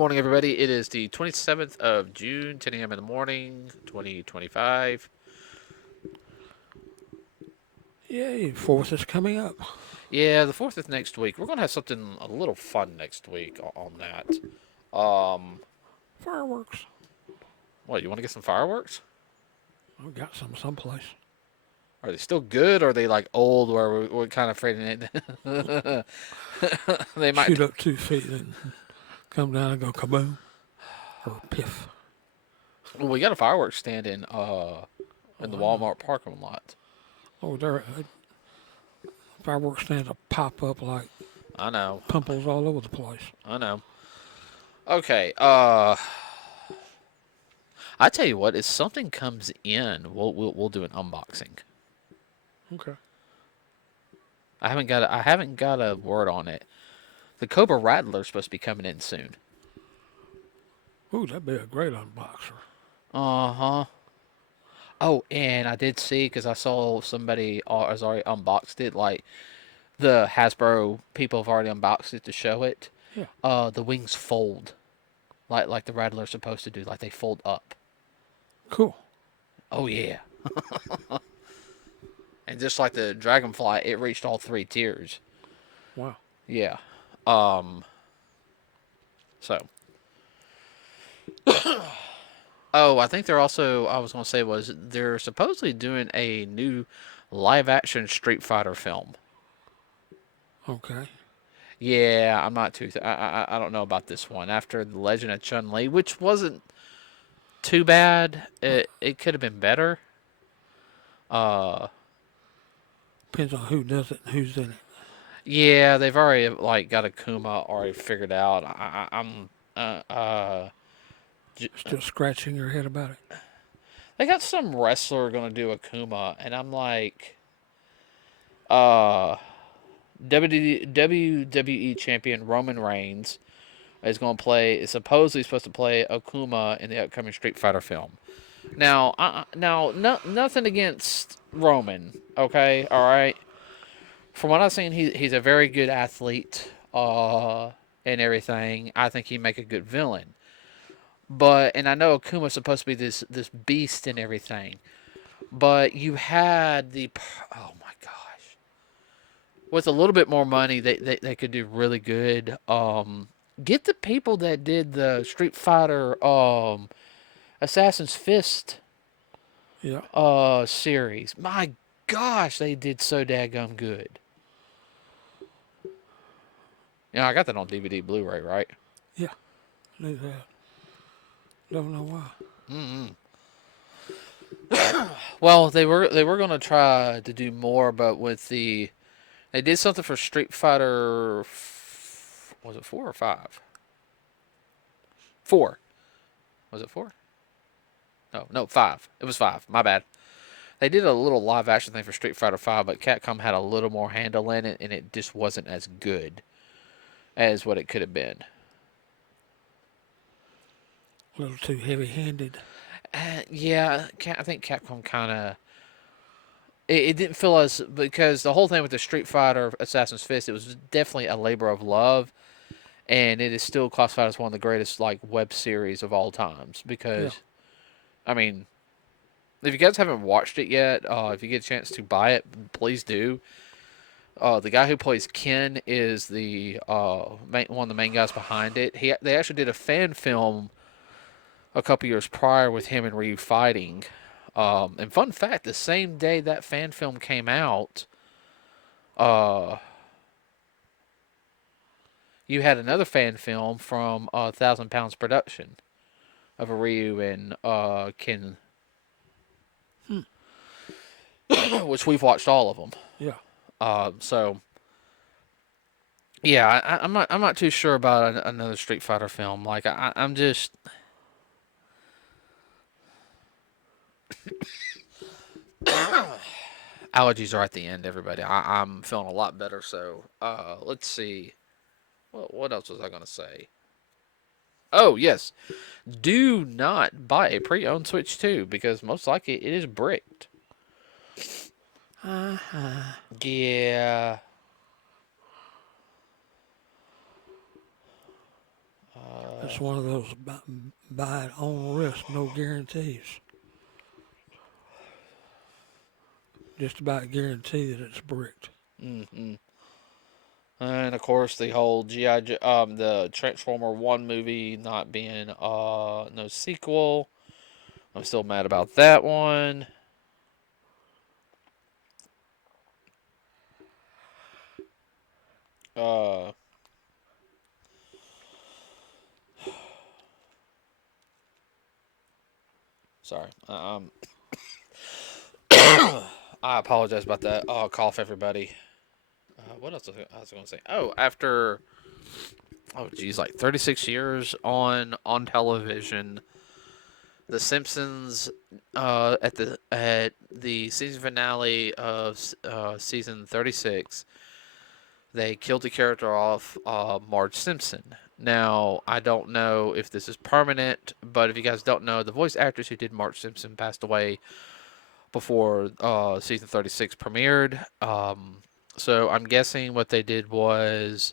morning, everybody. It is the 27th of June, 10 a.m. in the morning, 2025. Yay, 4th is coming up. Yeah, the 4th is next week. We're going to have something a little fun next week on that. Fireworks. What, you want to get some fireworks? I've got some someplace. Are they still good, or are they like old where we're kind of afraid it? They might. Shoot up 2 feet and come down and go kaboom or piff. Well, we got a fireworks stand in Oh, the I know. Walmart parking lot. Oh, there, fireworks stands will pop up like I know. pimples all over the place. I know. Okay. I tell you what, if something comes in, we'll do an unboxing. Okay. I haven't got a word on it. The Cobra Rattler's supposed to be coming in soon. Ooh, that'd be a great unboxer. Uh huh. Oh, and I did see because I saw somebody has already unboxed it. Like the Hasbro people have already unboxed it to show it. Yeah. The wings fold like the Rattler's supposed to do. Like they fold up. Cool. Oh yeah. And just like the Dragonfly, it reached all three tiers. Wow. Yeah. Um. So. Oh, I think they're also. I was going to say was they're supposedly doing a new live action Street Fighter film. Okay. Yeah, I'm not too. I don't know about this one. After the Legend of Chun Li, which wasn't too bad. It could have been better. Uh, Depends on who does it and who's in it. yeah, they've already like got Akuma already figured out. I'm Still scratching your head about it. they got some wrestler gonna do Akuma, and I'm like, uh, WWE champion Roman Reigns is going to play. Is supposedly supposed to play Akuma in the upcoming Street Fighter film. Now, nothing against Roman. Okay, all right. From what I've seen, he's a very good athlete. And everything. I think he'd make a good villain. But and I know Akuma's supposed to be this beast and everything. But you had the oh my gosh, with a little bit more money, they could do really good. Get the people that did the Street Fighter Assassin's Fist Yeah. series. My gosh, they did so daggum good. I got that on DVD Blu-ray, right? Yeah. Knew that. Don't know why. Mm-hmm. Well, they were gonna try to do more, but with they did something for Street Fighter. Was it 4 or 5? 4. Was it 4? No, no, 5. It was 5. My bad. They did a little live action thing for Street Fighter 5, but Capcom had a little more handle in it, and it just wasn't as good as what it could have been. A little too heavy handed. Yeah, I think Capcom kind of. It didn't feel as. Because the whole thing with the Street Fighter Assassin's Fist, it was definitely a labor of love, and it is still classified as one of the greatest like web series of all times. Yeah. Because, I mean, if you guys haven't watched it yet, if you get a chance to buy it, please do. The guy who plays Ken is one of the main guys behind it. They actually did a fan film a couple years prior with him and Ryu fighting. And fun fact, the same day that fan film came out, uh, you had another fan film from Thousand Pounds Production of a Ryu and Ken, Hmm. which we've watched all of them. Yeah. So yeah, I'm not too sure about another Street Fighter film. Like I'm just allergies are at the end. Everybody, I'm feeling a lot better. So let's see. What else was I gonna say? Oh yes, do not buy a pre-owned Switch 2 because most likely it is bricked. Uh-huh. Yeah. It's one of those buy it on risk, no guarantees. Just about guarantee that it's bricked. Mm-hmm. And of course, the whole the Transformer One movie not being no sequel. I'm still mad about that one. Uh, sorry. I apologize about that. Cough, everybody. What else was I going to say? Geez, like 36 years on television. The Simpsons, at the season finale of season 36, they killed the character off, Marge Simpson. Now, I don't know if this is permanent, but if you guys don't know, the voice actress who did Marge Simpson passed away before season 36 premiered. So I'm guessing what they did was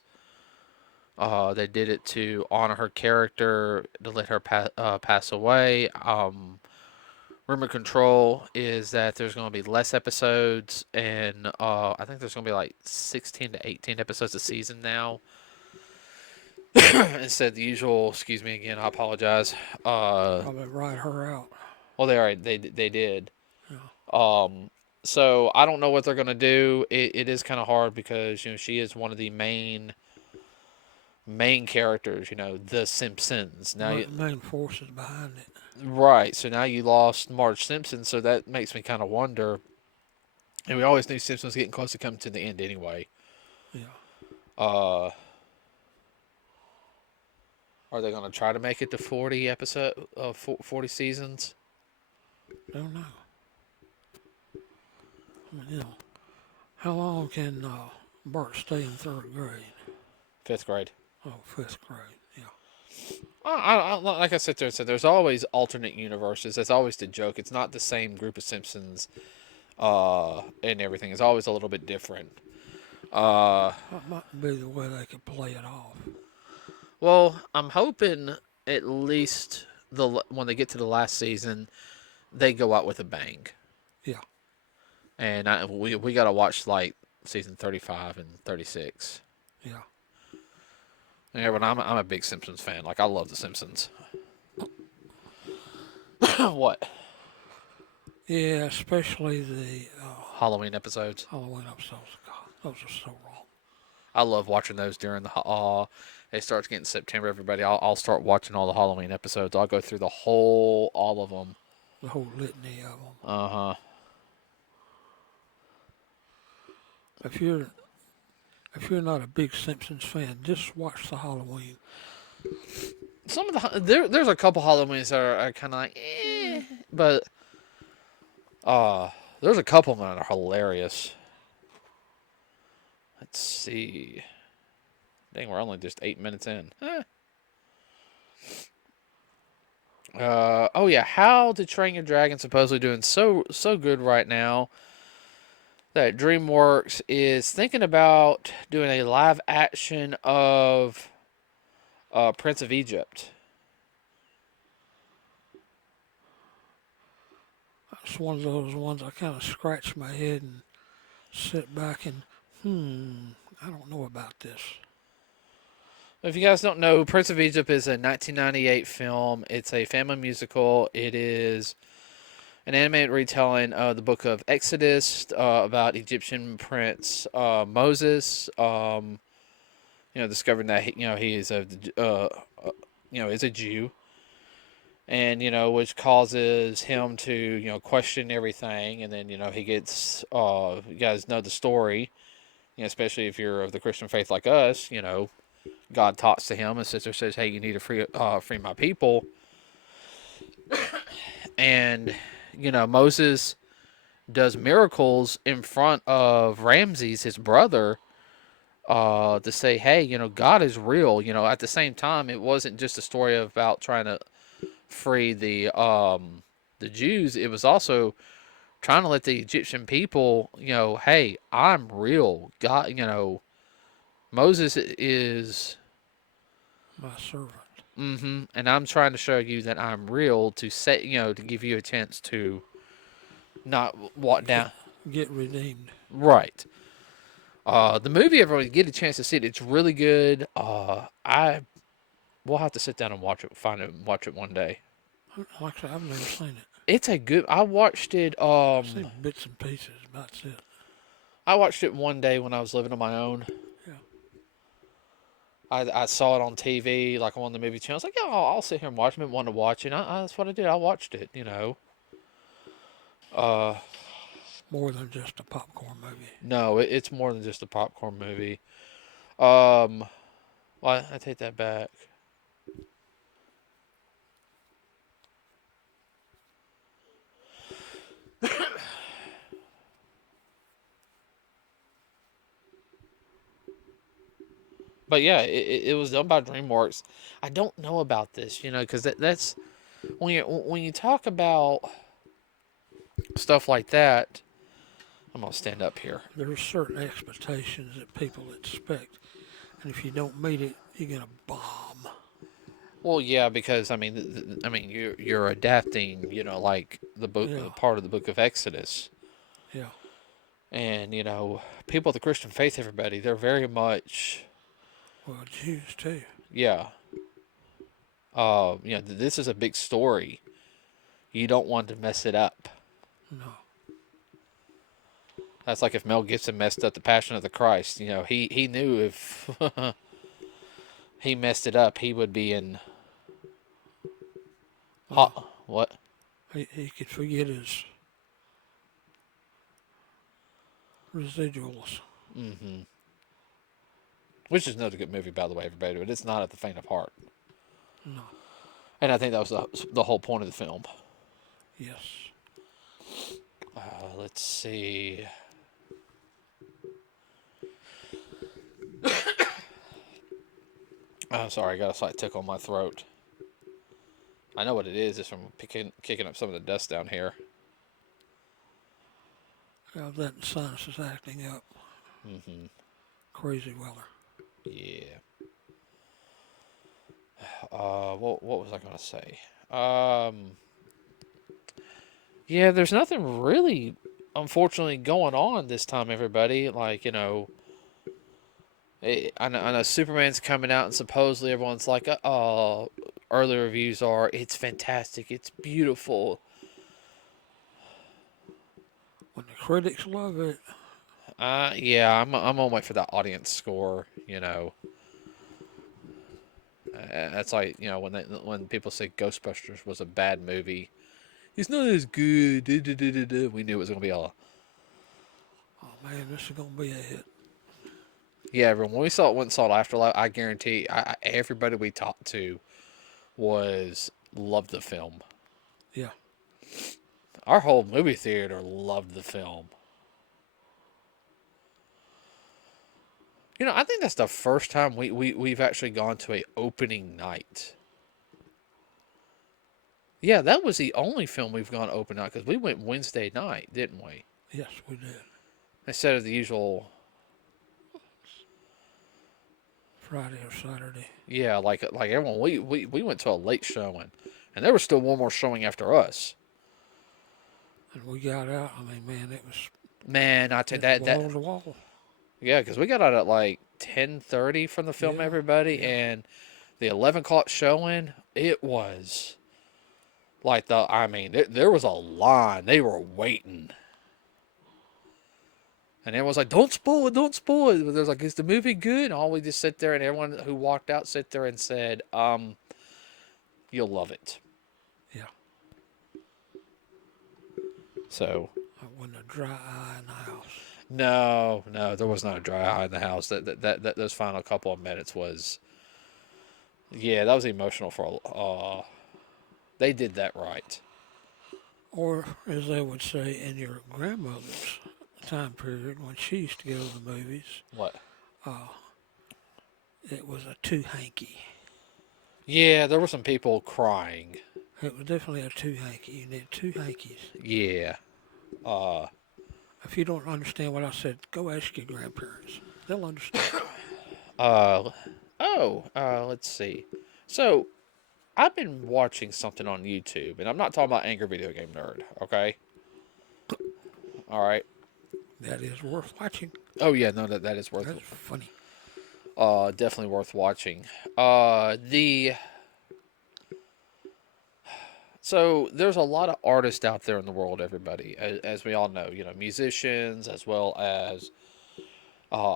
they did it to honor her character, to let her pass away. Rumor control is that there's going to be less episodes, and I think there's going to be like 16 to 18 episodes a season now. Instead of the usual, excuse me again, I apologize. Probably write her out. Well, they did. Yeah. So I don't know what they're gonna do. It is kind of hard because she is one of the main characters. The Simpsons. Main forces behind it. Right. So now you lost Marge Simpson. So that makes me kind of wonder. And we always knew Simpsons getting close to coming to the end anyway. Yeah. Are they gonna try to make it to 40 40 seasons? Don't know. How long can Bart stay in third grade? 5th grade. Oh, fifth grade. Yeah. Like I said, there's always alternate universes. That's always the joke. It's not the same group of Simpsons, and everything. It's always a little bit different. That might be the way they could play it off. Well, I'm hoping at least when they get to the last season, they go out with a bang. Yeah. And we gotta watch like season 35 and 36. Yeah. Yeah, but I'm a big Simpsons fan. Like, I love the Simpsons. What? Yeah, especially the Halloween episodes. Halloween episodes. God, those are so wrong. I love watching those during the it starts getting September. Everybody, I'll start watching all the Halloween episodes. I'll go through all of them. The whole litany of them. Uh huh. If you're not a big Simpsons fan, just watch the Halloween. Some of there's a couple Halloweens that are kind of like, but there's a couple of them that are hilarious. Let's see. Dang, we're only just 8 minutes in. Oh yeah, How to Train Your Dragon supposedly doing so good right now that DreamWorks is thinking about doing a live action of Prince of Egypt. It's one of those ones I kind of scratch my head and sit back and, I don't know about this. If you guys don't know, Prince of Egypt is a 1998 film. It's a family musical. It is an animated retelling of the book of Exodus, about Egyptian prince Moses. Discovering that he is is a Jew, and which causes him to question everything, and then he gets you guys know the story, especially if you're of the Christian faith like us, God talks to him and says, "Hey, you need to free my people." And Moses does miracles in front of Ramses, his brother, to say, "Hey, God is real." At the same time, it wasn't just a story about trying to free the Jews. It was also trying to let the Egyptian people, "Hey, I'm real." God, Moses is My servant. And I'm trying to show you that I'm real to say, to give you a chance to not walk Get down. get redeemed. Right. The movie, everyone get a chance to see it. It's really good. I We'll have to sit down and watch it, find it, and watch it one day. Like I said, I've never seen it. It's a good. I watched it. I've seen bits and pieces. That's it. I watched it one day when I was living on my own. Yeah. I saw it on TV, like on the movie channel. I was like, yeah, I'll sit here and watch it. I wanted to watch it. That's what I did. I watched it. Uh, More than just a popcorn movie. no, it's more than just a popcorn movie. Well, I take that back. But yeah, it was done by DreamWorks. I don't know about this, because that's when you talk about stuff like that. I'm gonna stand up here. There's certain expectations that people expect, and if you don't meet it, you get a bomb. Well, yeah, because you're adapting, like the book, Yeah. part of the book of Exodus, Yeah. and people of the Christian faith, everybody, they're very much, Well, Jews too. yeah. This is a big story. You don't want to mess it up. No. That's like if Mel Gibson messed up the Passion of the Christ. He knew if he messed it up, he would be in hot. What? He could forget his residuals. Mm-hmm. Which is another good movie, by the way, everybody. But it's not at the faint of heart. No. And I think that was the whole point of the film. Yes. Let's see. I'm sorry, I got a slight tickle in my throat. I know what it is. It's from kicking up some of the dust down here. Yeah, that sinus is acting up. Mm-hmm. Crazy weather. Yeah. What was I gonna say? Yeah, there's nothing really, unfortunately, going on this time, everybody. Like, I know Superman's coming out, and supposedly everyone's like, oh, early reviews are, it's fantastic, it's beautiful. When the critics love it. Yeah, I'm gonna wait for that audience score. That's like when people say Ghostbusters was a bad movie. It's not as good. We knew it was gonna be all. Oh man, this is gonna be a hit. Yeah, everyone. When we saw it, went and saw it Afterlife, I guarantee everybody we talked to loved the film. Yeah. Our whole movie theater loved the film. I think that's the first time we've actually gone to a opening night. Yeah, that was the only film we've gone open night, because we went Wednesday night, didn't we? Yes, we did. Instead of the usual Friday or Saturday. Yeah, like everyone, we went to a late showing, and there was still one more showing after us. And we got out. I mean, man, it was. Man, I tell you that wall to wall. Yeah, because we got out at like 10:30 from the film, everybody, yeah. and the 11 o'clock showing, it was like there was a line. They were waiting. And everyone's like, don't spoil it, don't spoil it. But there's like, is the movie good? And all we just sit there, and everyone who walked out sit there and said, you'll love it. Yeah. So. I wasn't a dry eye in the house. No, there was not a dry eye in the house. That those final couple of minutes was. Yeah, that was emotional for. They did that right. Or, as they would say in your grandmother's time period, when she used to go to the movies. What? It was a too hanky. Yeah, there were some people crying. It was definitely a too hanky. You need two hankies. Yeah. If you don't understand what I said, go ask your grandparents. They'll understand. Let's see. So, I've been watching something on YouTube, and I'm not talking about Angry Video Game Nerd. Okay. All right. That is worth watching. Oh yeah, no, that is worth. That's funny. Definitely worth watching. The So there's a lot of artists out there in the world, everybody, as we all know. Musicians as well as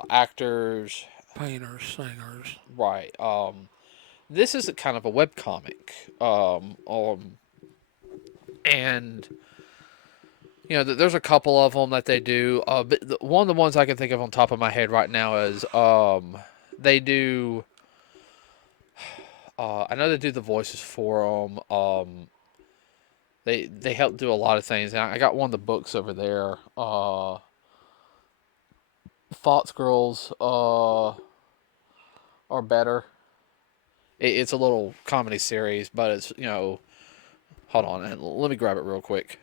actors. Painters, singers. Right. This is a kind of a web comic. And there's a couple of them that they do. But one of the ones I can think of on top of my head right now is they do. I know they do the voices for them. They help do a lot of things. And I got one of the books over there. Fox Girls are better. It's a little comedy series, but it's Hold on, and let me grab it real quick.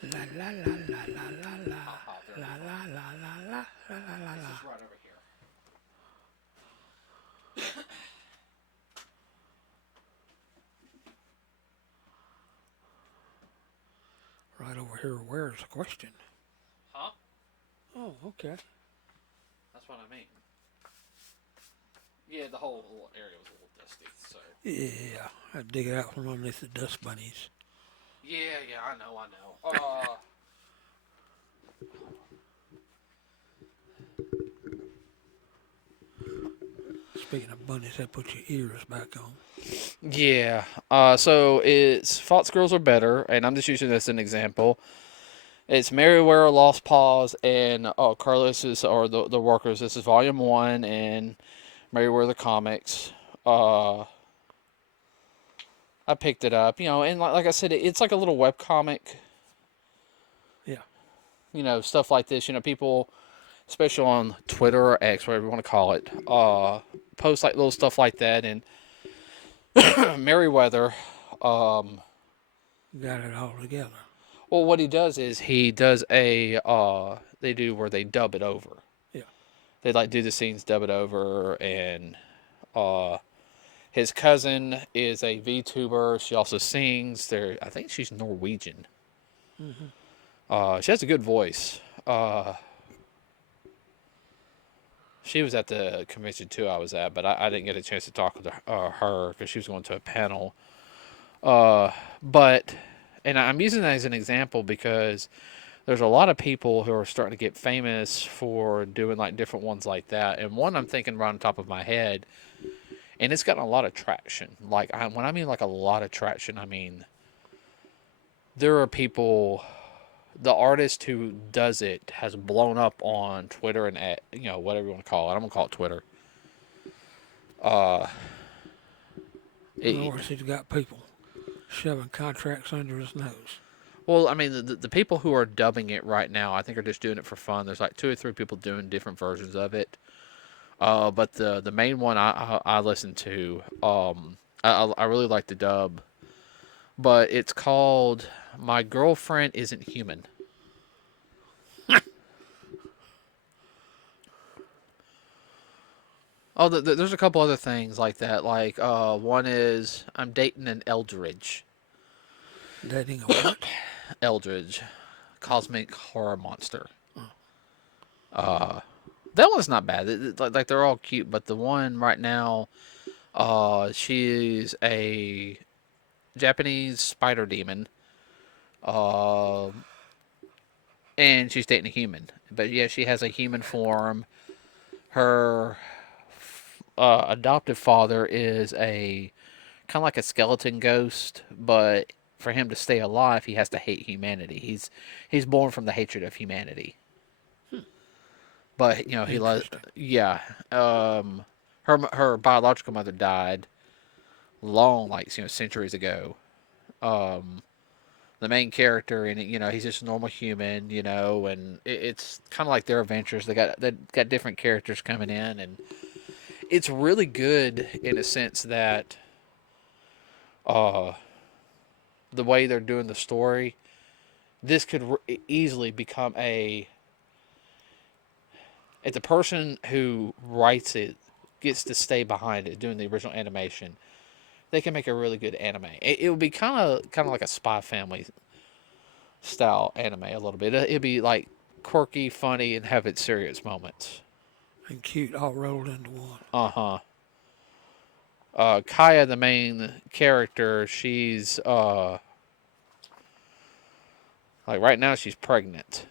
La la la la la la la la la la la la la la la. Right over here. Right over here. Where's the question? Huh? Oh, okay. That's what I mean. Yeah, the whole area was a little dusty, so. Yeah, I dig it out from underneath the dust bunnies. Yeah, I know. Speaking of bunnies, that put your ears back on. Yeah. So it's Fox Girls Are Better, and I'm just using this as an example. It's Merriweather, Lost Paws, and Carlos's or the Workers. This is Volume 1 and Merriweather Comics. I picked it up, and like I said, it's like a little web comic. Yeah. Stuff like this. People, especially on Twitter or X, whatever you want to call it, post like little stuff like that. And Merriweather, Got it all together. well, what he does is he does they do where they dub it over. Yeah. They do the scenes, dub it over, and his cousin is a VTuber. She also sings. I think she's Norwegian. Mm-hmm. She has a good voice. She was at the convention too I was at, but I didn't get a chance to talk with her because she was going to a panel. But I'm using that as an example because there's a lot of people who are starting to get famous for doing like different ones like that. And one I'm thinking right on top of my head, and it's gotten a lot of traction. Like when I mean like a lot of traction, I mean there are people. The artist who does it has blown up on Twitter and whatever you want to call it. I'm gonna call it Twitter. In other words, he's got people shoving contracts under his nose. Well, I mean, the people who are dubbing it right now, I think are just doing it for fun. There's like 2 or 3 people doing different versions of it. But the main one I listen to, I really like the dub, but it's called "My Girlfriend Isn't Human." Oh, there's a couple other things like that. Like one is I'm dating an Eldridge. Dating a what? Eldridge, cosmic horror monster. Oh. That one's not bad. Like they're all cute, but the one right now, she's a Japanese spider demon, uh, and she's dating a human. But yeah, she has a human form. Her adoptive father is a kind of like a skeleton ghost, but for him to stay alive, he has to hate humanity. He's born from the hatred of humanity. But he loves. Yeah. Her biological mother died long, like centuries ago. The main character in it, he's just a normal human, and it's kind of like their adventures. They got different characters coming in, and it's really good in a sense that the way they're doing the story, this could easily become if the person who writes it gets to stay behind it doing the original animation, they can make a really good anime. It would be kind of like a Spy Family style anime a little bit. It'd be like quirky, funny, and have its serious moments. And cute all rolled into one. Uh-huh. Kaya, the main character, she's like right now she's pregnant.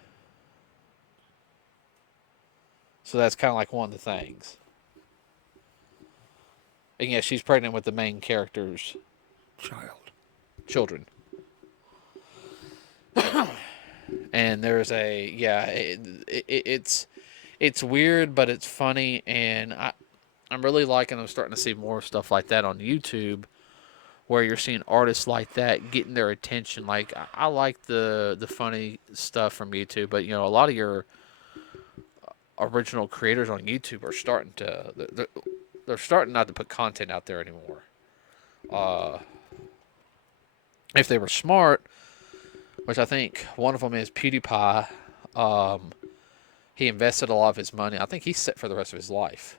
So that's kind of like one of the things. And yeah, she's pregnant with the main character's children. And there's it's weird, but it's funny, and I'm really liking. I'm starting to see more stuff like that on YouTube, where you're seeing artists like that getting their attention. Like I like the funny stuff from YouTube, but a lot of your original creators on YouTube are starting to they're starting not to put content out there anymore. If they were smart, which I think one of them is PewDiePie. He invested a lot of his money. I think he's set for the rest of his life.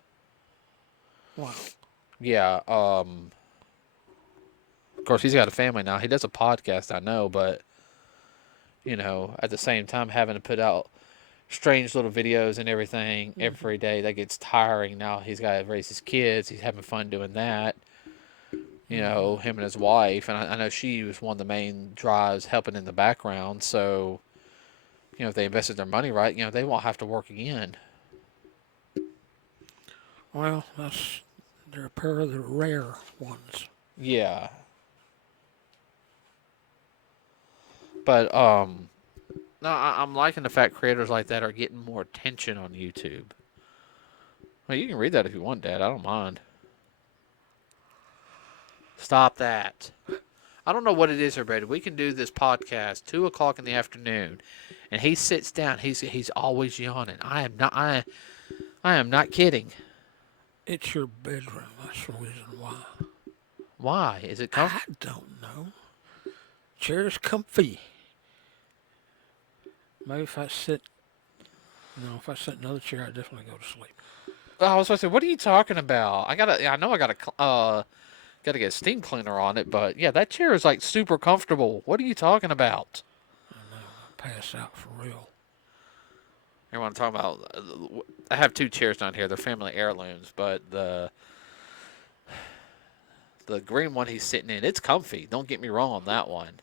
Wow. Yeah. Of course, he's got a family now. He does a podcast, I know, but at the same time, having to put out strange little videos and everything every day, that gets tiring. Now he's got to raise his kids. He's having fun doing that. Him and his wife, and I know she was one of the main drives helping in the background. So, if they invested their money right, they won't have to work again. Well, they're a pair of the rare ones. Yeah. But no, I'm liking the fact creators like that are getting more attention on YouTube. Well, you can read that if you want, Dad. I don't mind. Stop that. I don't know what it is, everybody. We can do this podcast 2:00 in the afternoon, and he sits down. He's always yawning. I am not kidding. It's your bedroom. That's the reason why. Why is it comfortable? I don't know. Chair's comfy. Maybe if I sit in another chair, I'd definitely go to sleep. I was supposed to say, what are you talking about? I know I gotta get a steam cleaner on it, but yeah, that chair is like super comfortable. What are you talking about? I know. I pass out for real. Everyone talking about. I have 2 chairs down here. They're family heirlooms, but the green one he's sitting in, it's comfy. Don't get me wrong on that one.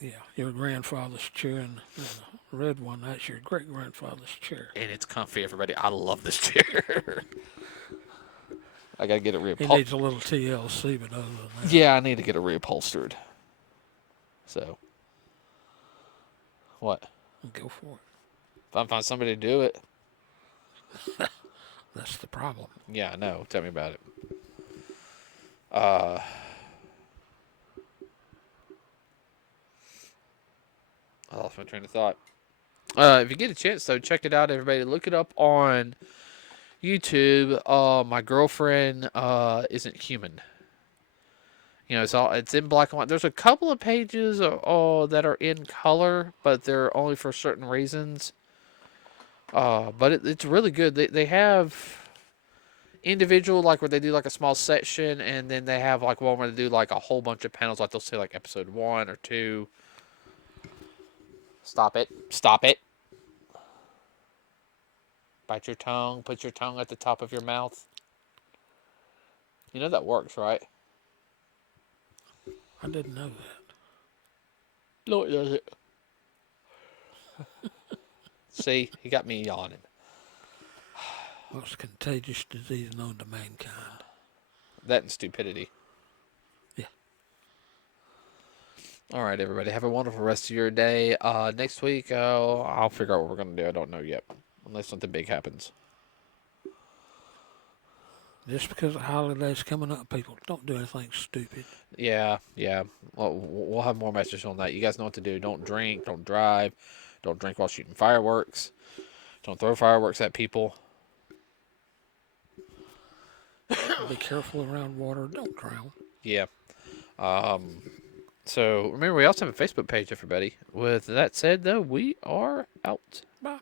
Yeah, your grandfather's chair, and the red one, that's your great-grandfather's chair. And it's comfy, everybody. I love this chair. I gotta get it reupholstered. It needs a little TLC, but other than that. Yeah, I need to get it reupholstered. So. What? Go for it. If I find somebody to do it. That's the problem. Yeah, I know. Tell me about it. I lost my train of thought. If you get a chance, though, check it out, everybody. Look it up on YouTube. My girlfriend isn't human. It's in black and white. There's a couple of pages that are in color, but they're only for certain reasons. But it's really good. They have individual, like where they do like a small section, and then they have like one where they do like a whole bunch of panels, like they'll say like episode 1 or 2. Stop it. Bite your tongue. Put your tongue at the top of your mouth. You know that works, right? I didn't know that. No, it doesn't. See, he got me yawning. What's a contagious disease known to mankind? That and stupidity. Yeah. All right, everybody. Have a wonderful rest of your day. Next week, I'll figure out what we're going to do. I don't know yet. Unless something big happens. Just because the holiday's coming up, people, don't do anything stupid. Yeah. Well, we'll have more messages on that. You guys know what to do. Don't drink. Don't drive. Don't drink while shooting fireworks. Don't throw fireworks at people. Be careful around water. Don't drown. Yeah. So remember, we also have a Facebook page, everybody. With that said, though, we are out. Bye.